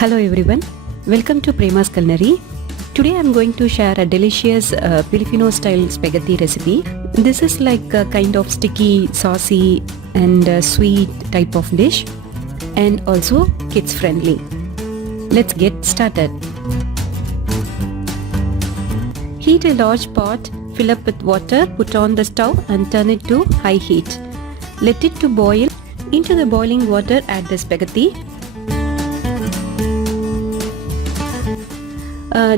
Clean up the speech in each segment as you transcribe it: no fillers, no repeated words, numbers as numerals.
Hello everyone, welcome to Prema's Culinary. Today I'm going to share a delicious Filipino style spaghetti recipe. This is like a kind of sticky, saucy and sweet type of dish and also kids friendly. Let's get started. Heat a large pot, fill up with water, put on the stove and turn it to high heat. Let it to boil. Into the boiling water add the spaghetti.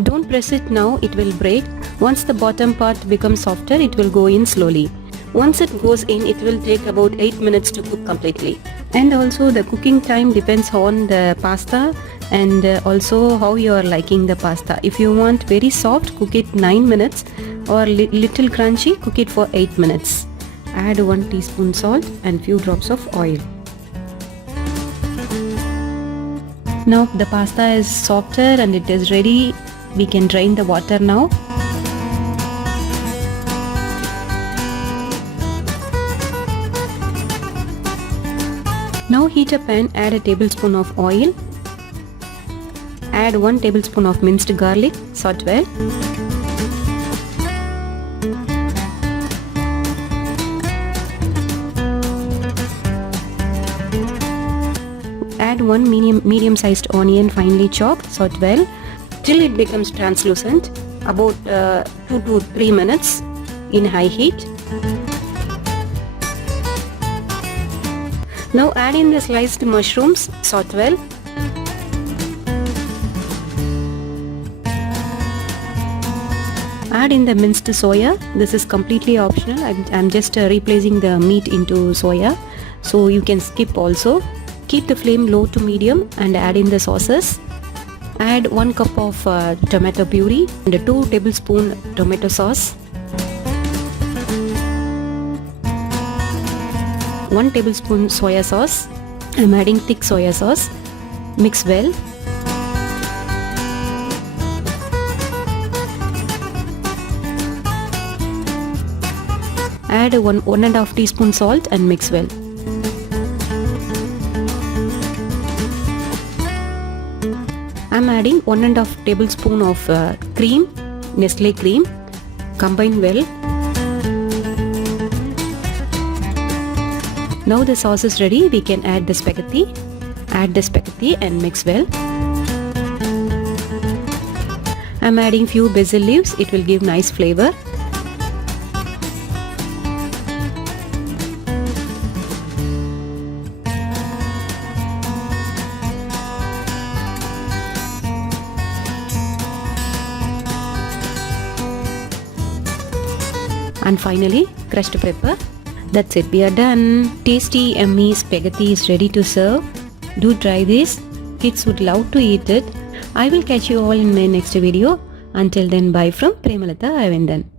Don't press it now, it will break. Once the bottom part becomes softer, it will go in slowly. Once it goes in, it will take about 8 minutes to cook completely. And also the cooking time depends on the pasta and also how you are liking the pasta. If you want very soft, cook it 9 minutes, or little crunchy, cook it for 8 minutes. Add 1 teaspoon salt and few drops of oil. Now the pasta is softer and it is ready. We can drain the water now. Now heat a pan, add a tablespoon of oil. Add 1 tablespoon of minced garlic, saute well. Add 1 medium-sized onion finely chopped, saute well till it becomes translucent, about 2 to 3 minutes in high heat. Now add in the sliced mushrooms, saute well. Add in the minced soya. This is completely optional. I'm just replacing the meat into soya, so you can skip also. Keep the flame low to medium and add in the sauces. Add 1 cup of tomato puree and 2 tablespoon tomato sauce. 1 tablespoon soya sauce. I'm adding thick soya sauce. Mix well. Add 1.5 teaspoon salt and mix well. I'm adding 1.5 tablespoon of cream, Nestle cream. Combine well. Now the sauce is ready. We can add the spaghetti. Add the spaghetti and mix well. I'm adding few basil leaves. It will give nice flavor. And finally, crushed pepper. That's it, we are done. Tasty, yummy spaghetti is ready to serve. Do try this. Kids would love to eat it. I will catch you all in my next video. Until then, bye from Premalata Avindan.